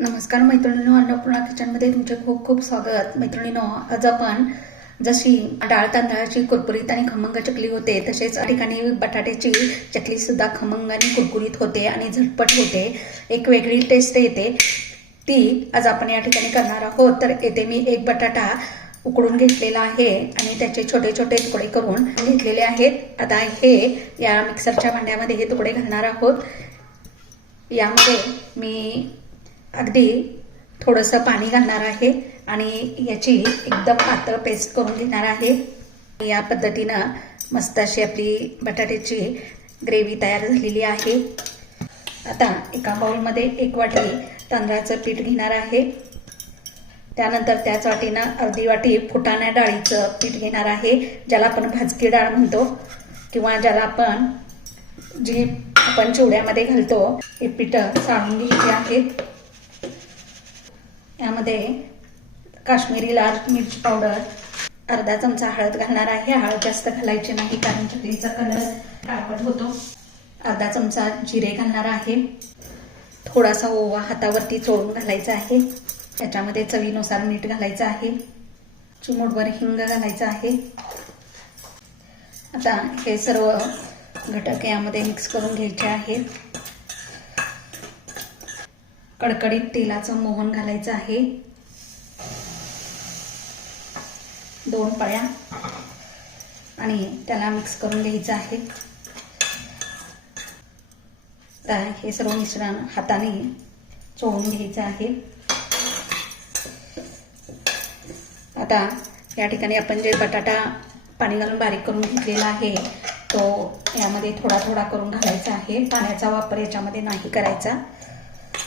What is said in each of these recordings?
नमस्कार मैत्रिणींनो, अन्नपूर्णा किचनमध्ये तुमचे खूप खूप स्वागत. मैत्रिणींनो, आज आपण जशी डाळ तांदळाची कुरकुरीत आणि खमंग चकली होते तसेच या ठिकाणी बटाट्याची चकली सुद्धा खमंग आणि कुरकुरीत होते आणि झटपट होते. एक वेगळी टेस्ट येते. ती आज आपण या ठिकाणी करणार आहोत. तर येथे मी एक बटाटा उकडून घेतलेला आहे आणि त्याचे छोटे छोटे तुकडे करून घेतलेले आहेत. आता हे या मिक्सरच्या भांड्यामध्ये हे तुकडे घालणार आहोत. यामध्ये मी अगदी थोडंसं पाणी घालणार आहे आणि याची एकदम पातळ पेस्ट करून घेणार आहे. या पद्धतीनं मस्त अशी आपली बटाट्याची ग्रेव्ही तयार झालेली आहे. आता एका बाउलमध्ये 1 वाटी तांदळाचं पीठ घेणार आहे. त्यानंतर त्याच वाटीनं अर्धी वाटी फुटाण्या डाळीचं पीठ घेणार आहे, ज्याला आपण भाजकी डाळ म्हणतो किंवा ज्याला आपण जी आपण चिवड्यामध्ये घालतो. हे पीठ चाळून घ्यायचे आहे. यामध्ये काश्मीरी लाल मिरची पावडर, अर्धा चमचा हळद घालणार आहे. हळद जास्त घालायची नाही कारण चकलीचा कलर काळपट होतो. अर्धा चमचा जिरे घालणार आहे. थोडासा ओवा हातावरती चोळून घालायचा आहे. त्याच्यामध्ये चवीनुसार मीठ घालायचं आहे. चिमूटभर हिंग घालायचं आहे. आता हे सर्व घटक यामध्ये मिक्स करून घ्यायचे आहेत. कडकडीत तेलाचं मोहन घालायचं आहे. 2 पळ्या आणि त्याला मिक्स करून घ्यायचं आहे. आता हे सर्व मिश्रण हाताने चोळून घ्यायचं आहे. आता या ठिकाणी आपण जे बटाटा पाणी घालून बारीक करून घेतलेला आहे तो यामध्ये थोडा थोडा करून घालायचा आहे. पाण्याचा वापर याच्यामध्ये नाही करायचा.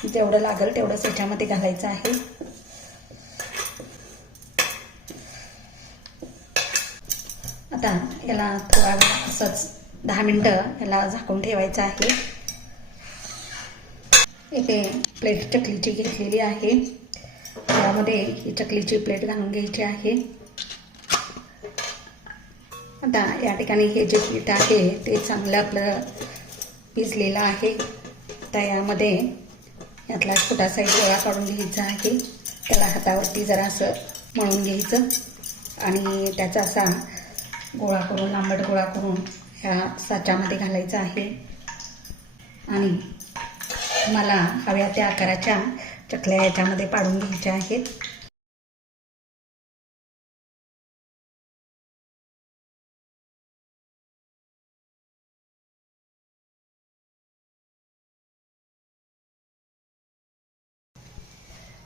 जेवढं लागेल तेवढंच याच्यामध्ये घालायचं आहे. आता याला थोडा वेळ असंच 10 मिनिटं याला झाकून ठेवायचं आहे. इथे प्लेट चकलीची घेतलेली आहे. यामध्ये ही चकलीची प्लेट घालून घ्यायची आहे. आता या ठिकाणी हे जे पीठ आहे ते चांगलं आपलं भिजलेलं आहे. तर यामध्ये यातला छोटासा एक गोळा काढून घ्यायचा आहे. त्याला हातावरती जरा असं मळून घ्यायचं आणि त्याचा असा गोळा करून लांबट गोळा करून ह्या साच्यामध्ये घालायचा आहे आणि मला हव्या त्या आकाराच्या चकल्या याच्यामध्ये पाडून घ्यायच्या आहेत.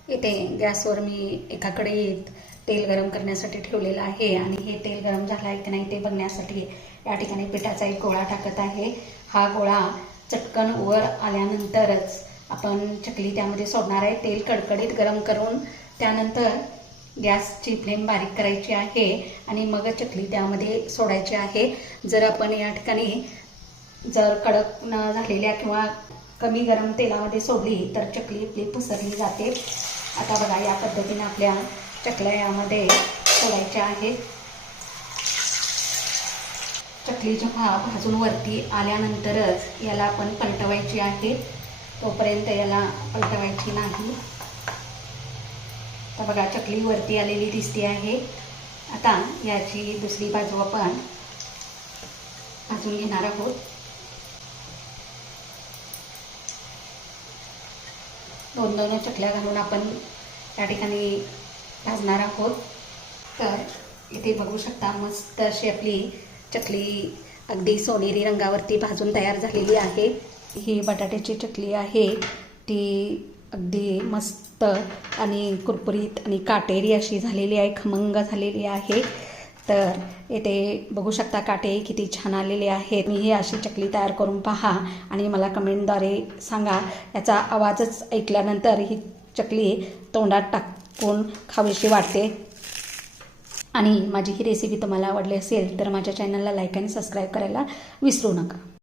इथे गॅसवर मी एका कढईत तेल गरम करण्यासाठी ठेवलेलं आहे आणि हे तेल गरम झालं आहे की नाही ते बघण्यासाठी या ठिकाणी पिठाचा एक गोळा टाकत आहे. हा गोळा चटकन वर आल्यानंतरच आपण चकली त्यामध्ये सोडणार आहे. तेल कडकडीत गरम करून त्यानंतर गॅसची फ्लेम बारीक करायची आहे आणि मग चकली त्यामध्ये सोडायची आहे. जर आपण या ठिकाणी जर कडक न झालेल्या किंवा कमी गरम तेलामध्ये सोडली तर चकली आपली पसरली जाते. आता बघा, या पद्धतीने आपल्या चकल्या यामध्ये सोडायच्या आहेत. चकली जेव्हा भाजून वरती आल्यानंतरच याला आपण पलटवायची आहे. तोपर्यंत याला पलटवायची नाही. तर बघा, चकली वरती आलेली दिसते आहे. आता याची दुसरी बाजू आपण भाजून घेणार आहोत. दोन चकल्या घालून आपण या ठिकाणी भाजणार आहोत. तर इथे बघू शकता मस्त अशी आपली चकली अगदी सोनेरी रंगावरती भाजून तयार झालेली आहे. ही बटाट्याची चकली आहे ती अगदी मस्त आणि कुरकुरीत आणि काटेरी अशी झालेली आहे, खमंग झालेली आहे. तर येथे बघू शकता काटे किती छान आलेले आहेत. मी ही अशी चकली तयार करून पहा आणि मला कमेंटद्वारे सांगा. याचा आवाजच ऐकल्यानंतर ही चकली तोंडात टाकून खावीशी वाटते. आणि माझी ही रेसिपी तुम्हाला आवडली असेल तर माझ्या चॅनलला लाईक आणि सबस्क्राईब करायला विसरू नका.